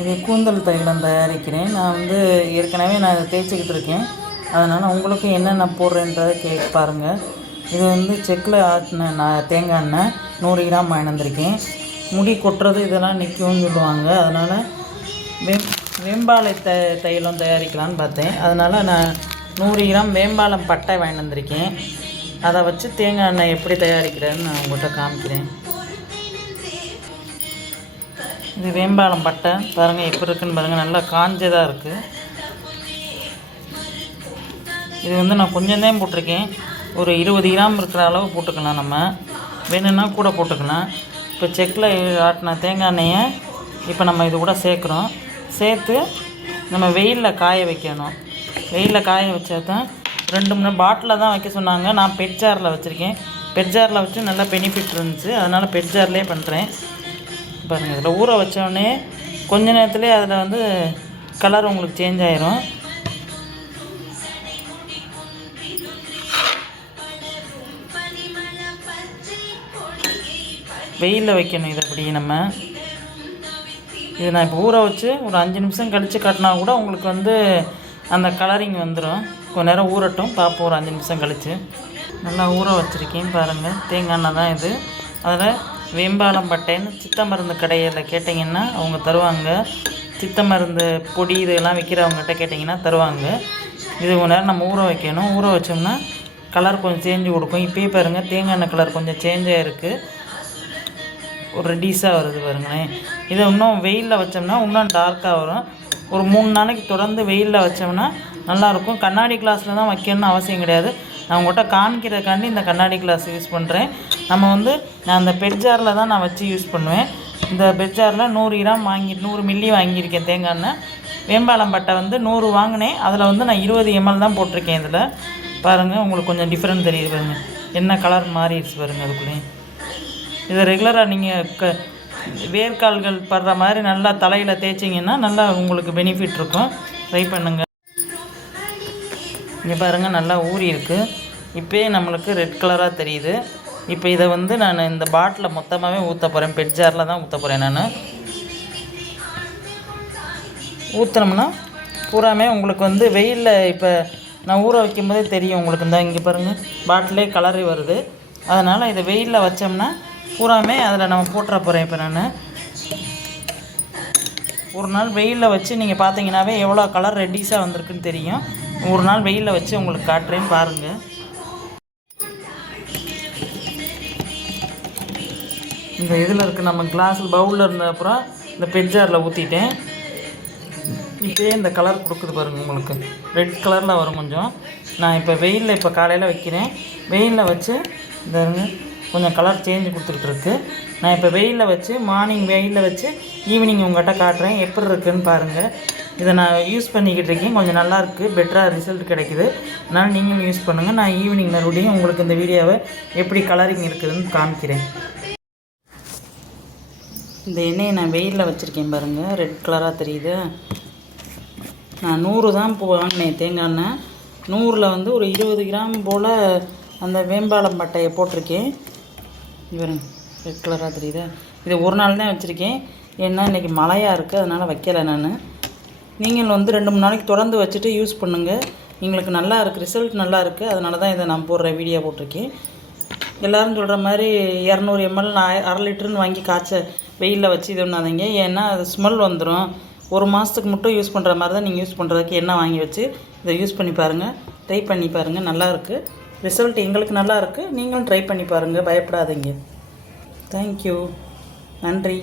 இது கூந்தல் தைலம் தயாரிக்கிறேன். நான் வந்து ஏற்கனவே நான் இதை தேய்ச்சிக்கிட்டு இருக்கேன். அதனால் உங்களுக்கு என்னென்ன போடுறேன்றதை கேட்டு பாருங்கள். இது வந்து செக்கில் ஆட்டின தேங்காய் எண்ணெய் 100 கிராம் வாங்கியிருந்திருக்கேன். முடி கொட்டுறது இதெல்லாம் நிற்கும்னு சொல்லுவாங்க. அதனால் வேம்பாலை தைலம் தயாரிக்கலான்னு பார்த்தேன். அதனால் நான் 100 கிராம் வேம்பாலம் பட்டை வாங்கியிருந்திருக்கேன். அதை வச்சு தேங்காய் எண்ணெய் எப்படி தயாரிக்கிறேன்னு நான் உங்கள்கிட்ட காமிக்கிறேன். இது வேம்பாலம் பட்டை பாருங்கள் எப்படி இருக்குன்னு பாருங்கள். நல்லா காஞ்சதாக இருக்குது. இது வந்து நான் கொஞ்சம் தான் போட்டிருக்கேன். ஒரு 20 கிராம் இருக்கிற அளவு போட்டுக்கலாம். நம்ம வேணும்னா கூட போட்டுக்கலாம். இப்போ செக்கில் ஆட்டின தேங்காய் எண்ணெயை இப்போ நம்ம இது கூட சேர்க்குறோம். சேர்த்து நம்ம வெயிலில் காய வைக்கணும். வெயிலில் காய வச்சா தான் 2 மணி நேரம் பாட்டிலில் தான் வைக்க சொன்னாங்க. நான் பெட் ஜாரில் வச்சுருக்கேன். பெட் ஜாரில் வச்சு நல்லா பெனிஃபிட் இருந்துச்சு. அதனால் பெட் ஜார்லேயே பண்ணுறேன். பாருங்கள், இதில் ஊற வச்சோடனே கொஞ்ச நேரத்துலேயே அதில் வந்து கலர் உங்களுக்கு சேஞ்ச் ஆயிரும். வெயிலில் வைக்கணும். இதை அப்படி இது நான் இப்போ ஊற வச்சு ஒரு 5 நிமிஷம் கழித்து காட்டினா கூட உங்களுக்கு வந்து அந்த கலரிங் வந்துடும். கொஞ்ச நேரம் ஊறட்டும், பார்ப்போம். ஒரு 5 நிமிஷம் கழித்து நல்லா ஊற வச்சுருக்கேன். பாருங்கள், தேங்காய் எண்ணெய் தான் இது. அதில் வேம்பாலம் பட்டைன்னு சித்த மருந்து கடையில் கேட்டிங்கன்னா அவங்க தருவாங்க. சித்த மருந்து பொடி இதெல்லாம் விற்கிறவங்ககிட்ட கேட்டிங்கன்னா தருவாங்க. இது கொஞ்ச நேரம் நம்ம ஊற வைக்கணும். ஊற வச்சோம்னா கலர் கொஞ்சம் சேஞ்சு கொடுக்கும். இப்போயே பாருங்கள், தேங்காய் எண்ணெய் கலர் கொஞ்சம் சேஞ்சாக இருக்குது. ஒரு ரெடிஸாக வருது பாருங்களேன். இதை இன்னும் வெயிலில் வச்சோம்னா இன்னும் டார்க்காக வரும். ஒரு 3 நாளைக்கு தொடர்ந்து வெயிலில் வச்சோம்னா நல்லாயிருக்கும். கண்ணாடி கிளாஸில் தான் வைக்கணும்னு அவசியம் கிடையாது. நான் உங்கள்கிட்ட காமிக்கிறதுக்காண்டி இந்த கண்ணாடி கிளாஸ் யூஸ் பண்ணுறேன். நம்ம வந்து நான் அந்த பெட் ஜாரில் தான் நான் வச்சு யூஸ் பண்ணுவேன். இந்த பெட் ஜாரில் 100 கிராம் 100 மில்லி வாங்கியிருக்கேன் தேங்காய் எண்ணெய். வேம்பாலம் பட்டை வந்து 100 வாங்கினேன். அதில் வந்து நான் 20 ml தான் போட்டிருக்கேன். இதில் பாருங்கள், உங்களுக்கு கொஞ்சம் டிஃப்ரெண்ட் தெரியுது பாருங்கள். என்ன கலர் மாறிடுச்சு பாருங்கள் அதுக்குள்ளே. இதை ரெகுலராக நீங்கள் வேர்க்கால்கள் படுற மாதிரி நல்லா தலையில் தேய்ச்சிங்கன்னா நல்லா உங்களுக்கு பெனிஃபிட் இருக்கும். ட்ரை பண்ணுங்கள். இங்கே பாருங்கள், நல்லா ஊறி இருக்குது. இப்போயே நம்மளுக்கு ரெட் கலராக தெரியுது. இப்போ இதை வந்து நான் இந்த பாட்டில் மொத்தமாகவே ஊற்ற போகிறேன். பெட் ஜாரில் தான் ஊற்ற போகிறேன். நான் ஊற்றினோம்னா பூராமே உங்களுக்கு வந்து வெயிலில் இப்போ நான் ஊற வைக்கும் போதே தெரியும் உங்களுக்கு. இந்த இங்கே பாருங்கள், பாட்டிலே கலரி வருது. அதனால் இதை வெயிலில் வச்சோம்னா பூராமே அதில் நம்ம போட்டுற போகிறேன். இப்போ நான் ஒரு நாள் வெயிலில் வச்சு நீங்கள் பார்த்தீங்கன்னாவே எவ்வளோ கலர் ரெட்டிஸாக வந்திருக்குன்னு தெரியும். ஒரு நாள் வெயிலில் வச்சு உங்களுக்கு காட்டுறேன்னு பாருங்கள். இந்த இதில் இருக்குது நம்ம கிளாஸில் பவுலில் இருந்த அப்புறம் இந்த பெட் ஜாரில் ஊற்றிட்டேன். இப்போயே இந்த கலர் கொடுக்குது பாருங்கள், உங்களுக்கு ரெட் கலரில் வரும் கொஞ்சம். நான் இப்போ வெயிலில் இப்போ காலையில் வைக்கிறேன். வெயிலில் வச்சு இந்த கொஞ்சம் கலர் சேஞ்சு கொடுத்துக்கிட்டு இருக்கு. நான் இப்போ வெயிலில் வச்சு மார்னிங் வெயிலில் வச்சு ஈவினிங் உங்கள்கிட்ட காட்டுறேன் எப்படி இருக்குதுன்னு பாருங்கள். இதை நான் யூஸ் பண்ணிக்கிட்டு இருக்கேன். கொஞ்சம் நல்லாயிருக்கு, பெட்டராக ரிசல்ட் கிடைக்குது. அதனால் நீங்களும் யூஸ் பண்ணுங்கள். நான் ஈவினிங் மறுபடியும் உங்களுக்கு இந்த வீடியோவை எப்படி கலரிங் இருக்குதுன்னு காமிக்கிறேன். இந்த எண்ணெயை நான் வெயிலில் வச்சுருக்கேன் பாருங்கள், ரெட் கலராக தெரியுது. நான் 100 தான் வாங்கினேன் தேங்காய் எண்ணெய். 100ல் வந்து ஒரு 20 கிராம் போல் அந்த வேம்பாலம் பட்டையை போட்டிருக்கேன். இவருங்க, ரெட் கலராக தெரியுது. இது ஒரு நாள் தான் வச்சுருக்கேன். ஏன்னா இன்றைக்கி மழையாக இருக்குது, அதனால் வைக்கலை நான். நீங்கள் வந்து 2-3 நாளைக்கு தொடர்ந்து வச்சுட்டு யூஸ் பண்ணுங்கள். எங்களுக்கு நல்லா இருக்குது, ரிசல்ட் நல்லா இருக்குது. அதனால தான் இதை நான் போடுறேன், வீடியோ போட்டிருக்கேன். எல்லோரும் சொல்கிற மாதிரி 200 ml 1/2 லிட்டருன்னு வாங்கி வெயிலில் வச்சு இது பண்ணாதீங்க. ஏன்னா அது ஸ்மெல் வந்துடும். ஒரு மாதத்துக்கு மட்டும் யூஸ் பண்ணுற மாதிரி தான் நீங்கள் யூஸ் பண்ணுறதுக்கு எண்ணெய் வாங்கி வச்சு இதை யூஸ் பண்ணி பாருங்கள். ட்ரை பண்ணி பாருங்கள், நல்லாயிருக்கு. ரிசல்ட் எங்களுக்கு நல்லா இருக்குது. நீங்களும் ட்ரை பண்ணி பாருங்கள், பயப்படாதீங்க. தேங்க்யூ, நன்றி.